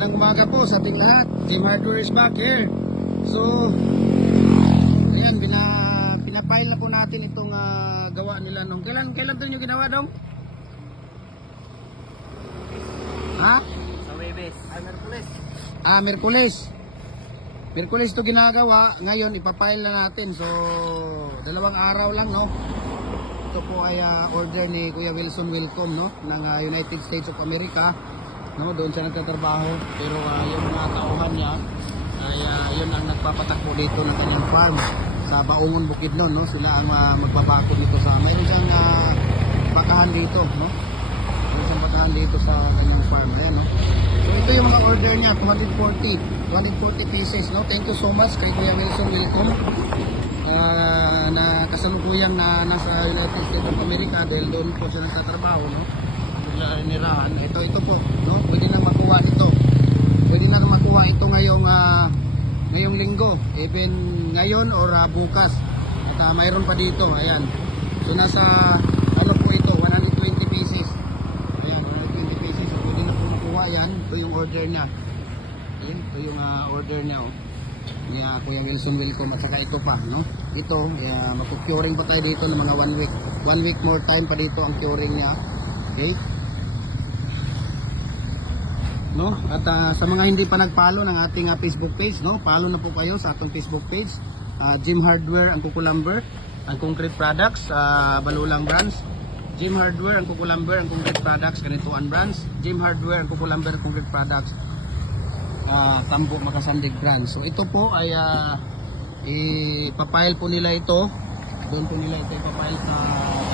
Magandang umaga po sa ating lahat. Team Hardware is back here. So, ayan, pinapile na po natin itong gawa nila nung kailan ito nyo ginawa dong? Ha? Sa Webes. Merkules. Merkules ito ginagawa. Ngayon ipapile na natin. So, 2 araw lang, no? Ito po ay order ni Kuya Wilson Welcome, no? Ng United States of America. No, doon siya nagtatrabaho, pero yung mga tauhan niya ay yun ang nagpapatakbo dito ng kanyang farm sa Baungon, Bukidnon, no? Sila ang magbabako dito sa mayroon siyang bakahan dito, no? Mayroon siyang bakahan dito sa kanyang farm, ayan, no? So ito yung mga order niya, 240 pieces, no? Thank you so much kay Kuya Wilson Welcome na kasalukuyang na nasa United States of America dahil doon po siya nagtatrabaho, no? Nirahan. Ito po, no? Pwede na makuha ito. Pwede na makuha ito ngayong linggo, even ngayon or bukas. At mayroon pa dito, ayan. So nasa ano po ito, 120 pieces. Ayan, 120 pieces. So, pwede na po makuha yan. Ito yung order niya. Ayan, ito yung order niya, oh. Kuya Wilson Welcome at saka ito pa, no? Ito, maku-curing pa tayo dito ng mga 1 week. 1 week more time pa dito ang curing niya. Okay? No? At sa mga hindi pa nag-follow ng ating Facebook page, no? Follow na po kayo sa ating Facebook page. Jim Hardware ang Kukulamber, ang concrete products, Balulang branch. Jim Hardware ang Kukulamber, ang concrete products, Kanituan branch. Jim Hardware ang Kukulamber, concrete products, Tambo Makasandig branch. So ito po ay ipapile po nila ito. Doon po nila ito ipapile sa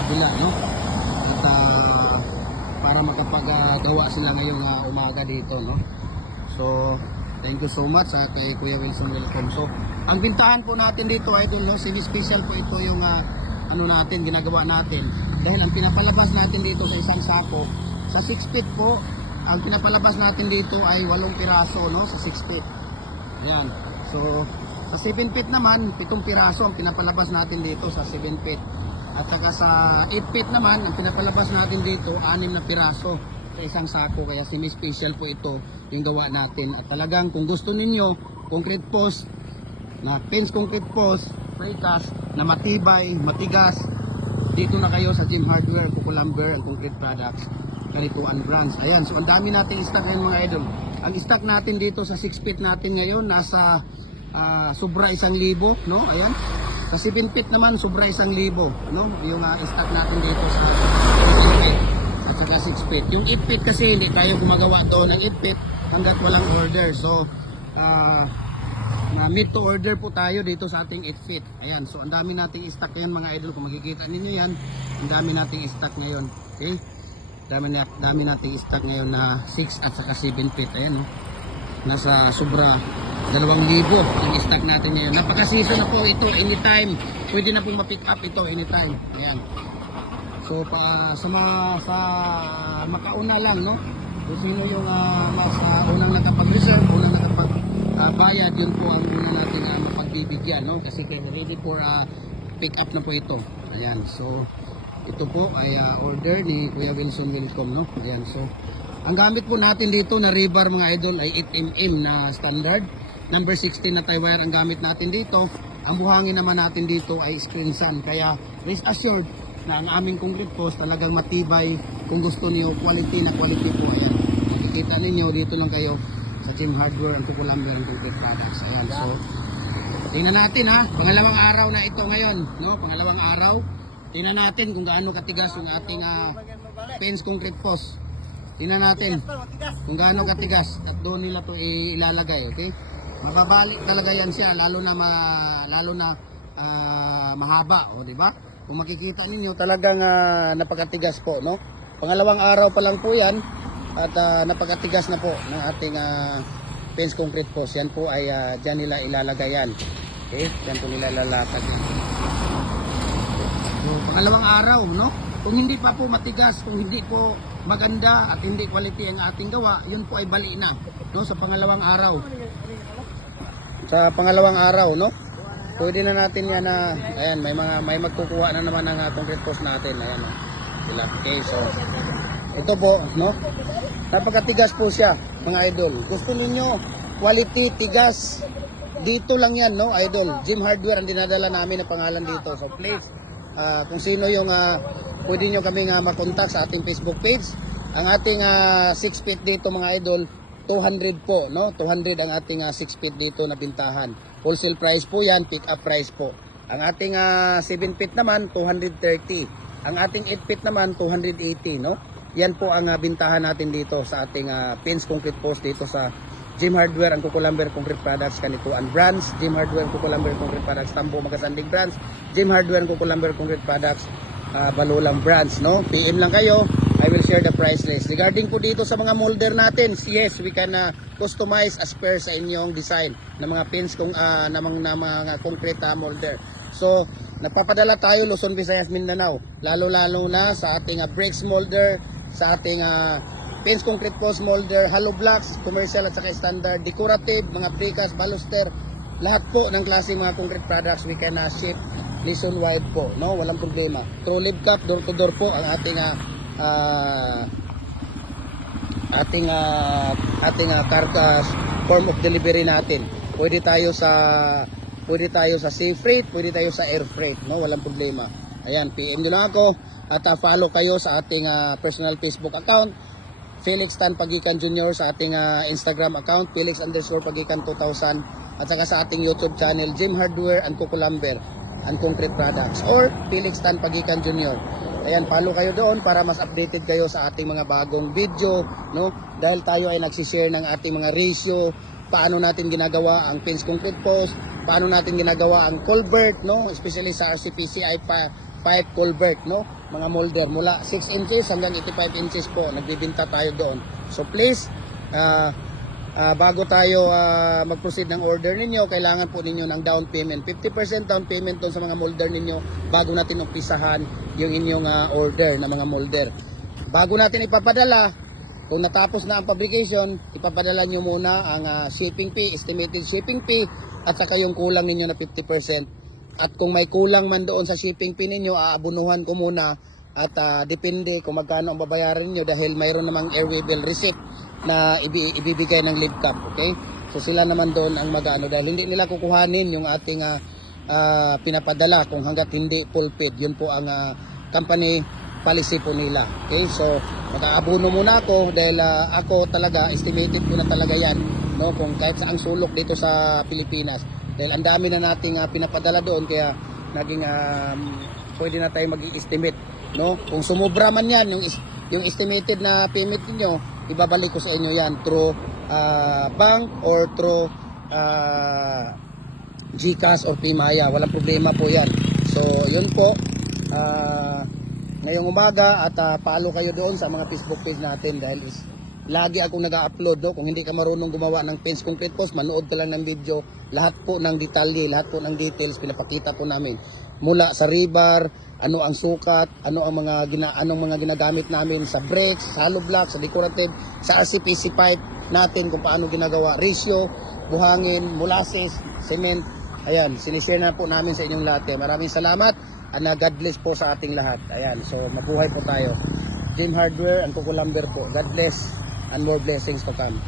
kabila, no? At para makapagawa sila ngayong umaga dito, no? So, thank you so much kay Kuya Wilson Welcome. So, ang bintahan po natin dito ay no, semi-special po ito yung ano natin, ginagawa natin. Dahil ang pinapalabas natin dito sa isang sako, sa 6 feet po, ang pinapalabas natin dito ay 8 piraso, no? Sa 6 feet. Ayan. So, sa 7 feet naman, 7 piraso ang pinapalabas natin dito sa 7 feet. At saka sa 8 feet naman, ang pinapalabas natin dito, 6 na piraso sa isang sako. Kaya semi-special po ito yung gawa natin. At talagang kung gusto ninyo, concrete post, na fence concrete post, precast, na matibay, matigas, dito na kayo sa Jim Hardware, Kukulamber, ang concrete products, Kanituan branch. Ayan, so ang dami nating stock ngayon mga idol. Ang stock natin dito sa 6 feet natin ngayon, nasa sobra 1,000, no? Ayan. Sa 7 feet naman, sobra 1,000, no? Yung stock natin dito sa 7 feet at saka 6 feet. Yung 8 feet kasi hindi tayo gumagawa doon ng 8 feet hanggat walang order. So, mid to order po tayo dito sa ating 8 feet. Ayan, so ang dami nating stock ngayon mga idol. Kung makikita ninyo yan, ang dami nating stock ngayon. Okay? Dami nating stock ngayon na 6 at saka 7 feet. Ayan, no? Nasa sobra 2,000 ang stock natin ngayon. Napaka-season na po ito, anytime. Pwede na pong ma-pick up ito anytime. Ayan. So sa makauna lang, no? Kung sino yung mas unang nakapag-reserve, unang nakapag-bayad, yun po ang una natin mapagbibigyan, no? Kasi ready for pick up na po ito. Ayan. So ito po ay order ni Kuya Wilson Welcome, no? Ayan. So ang gamit po natin dito na rebar mga idol ay 8mm na standard. Number 16 na tie wire ang gamit natin dito. Ang buhangin naman natin dito ay screen sun. Kaya rest assured na ang aming concrete post talagang matibay. Kung gusto niyo quality na quality po. Ayan. Makikita ninyo dito lang kayo sa Jim Hardware ang Kukulamber ang concrete products. Ayan. So tingnan natin ha. Pangalawang araw na ito ngayon, no? Pangalawang araw. Tingnan natin kung gaano katigas yung ating fence concrete post. Tingnan natin kung gaano katigas at doon nila to ilalagay, okay? Makabalik talaga yan siya lalo na mahaba, o di ba? Kung makikita ninyo talagang napakatigas po, no? Pangalawang araw pa lang po yan at napakatigas na po ng ating fence concrete post. Yan po ay diyan nila ilalagay yan. Okay? Diyan po nila ilalatag. So, pangalawang araw, no? Kung hindi pa po matigas, kung hindi po maganda at hindi quality ang ating gawa, yun po ay bali na, no? Sa pangalawang araw. Sa pangalawang araw, no? Pwede na natin yan na ayan, may magkukuha na naman ng concrete post natin. Ayan, no? Sila. Okay, so ito po, no? Napakatigas po siya, mga idol. Gusto ninyo quality, tigas, dito lang yan, no, idol. Gym Hardware ang dinadala namin na pangalan dito. So please, kung sino yung pwede nyo kami makontak sa ating Facebook page. Ang ating 6 feet dito, mga idol, 200 po, no? 200 ang ating 6 feet dito na bintahan. Wholesale price po yan, pick up price po. Ang ating 7 feet naman, 230. Ang ating 8 feet naman, 280, no? Yan po ang bintahan natin dito sa ating pins concrete post dito sa Gym Hardware, ang Kukulamber Concrete Products, Kanituan Brands, Gym Hardware, Kukulamber Concrete Products, Tambo Magasanding Brands, Gym Hardware, Kukulamber Concrete Products, Balulang Brands, no? PM lang kayo, I will share the price list. Regarding po dito sa mga molder natin, yes, we can customize as per sa inyong design ng mga pins na mga concrete molder. So, nagpapadala tayo Luzon, Visayas, Mindanao, lalo-lalo na sa ating bricks molder, sa ating pins concrete post molder, hollow blocks, commercial at saka standard, decorative, mga precast, baluster, lahat po ng klase mga concrete products we can ship nationwide po, no? Walang problema. Through lead cap, door to door po ang ating form of delivery natin. Pwede tayo sa sea freight, pwede tayo sa air freight, no? Walang problema. Ayan, PM nyo lang ako at follow kayo sa ating personal Facebook account, Felix Tan Pagikan Jr., sa ating Instagram account, Felix_Pagikan 2000, at saka sa ating YouTube channel, Gym Hardware and Kukulamber and Concrete Products, or Felix Tan Pagikan Jr. Ayan, follow kayo doon para mas updated kayo sa ating mga bagong video, no? Dahil tayo ay nagsishare ng ating mga ratio, paano natin ginagawa ang pins concrete post, paano natin ginagawa ang culvert, no? Especially sa RCPCI pipe culvert, no? Mga molder mula 6 inches hanggang 85 inches po, nagbibinta tayo doon. So please, bago tayo mag-proceed ng order ninyo, kailangan po ninyo ng down payment. 50% down payment doon sa mga molder ninyo bago natin umpisahan yung inyong order na mga molder. Bago natin ipapadala, kung natapos na ang fabrication, ipapadala nyo muna ang shipping fee, estimated shipping fee, at saka yung kulang ninyo na 50%. At kung may kulang man doon sa shipping fee ninyo, aabunuhan ko muna at depende kung magkano ang babayaran niyo dahil mayroon namang airway bill receipt na ibibigay ng lead cap, okay? So sila naman doon ang mag-ano dahil hindi nila kukuhanin yung ating pinapadala kung hangga't hindi full paid. Yun po ang company policy po nila, okay? So mag-aabuno muna ako dahil ako talaga estimated ko na talaga yan, no? Kung kahit saang sulok dito sa Pilipinas dahil ang dami na nating pinapadala doon kaya naging pwede na tayo mag-estimate, no? Kung sumobra man yan yung estimated na payment niyo, ibabalik ko sa inyo yan through bank or through GCash or Paymaya. Walang problema po yan. So yun po, ngayong umaga at follow kayo doon sa mga Facebook page natin dahil lagi akong nag-upload, no? Kung hindi ka marunong gumawa ng pins concrete post, manood ka lang ng video. Lahat po ng detalye, lahat po ng details pinapakita po namin. Mula sa rebar, ano ang sukat, anong mga ginagamit namin sa bricks, sa hollow blocks, sa decorative, sa RCPC pipe natin kung paano ginagawa, ratio, buhangin, molasses, cement. Ayan, sinishare na po namin sa inyong lahat. Maraming salamat and God bless po sa ating lahat. Ayan, so mabuhay po tayo. Gym Hardware and Kukulamber po. God bless and more blessings to come.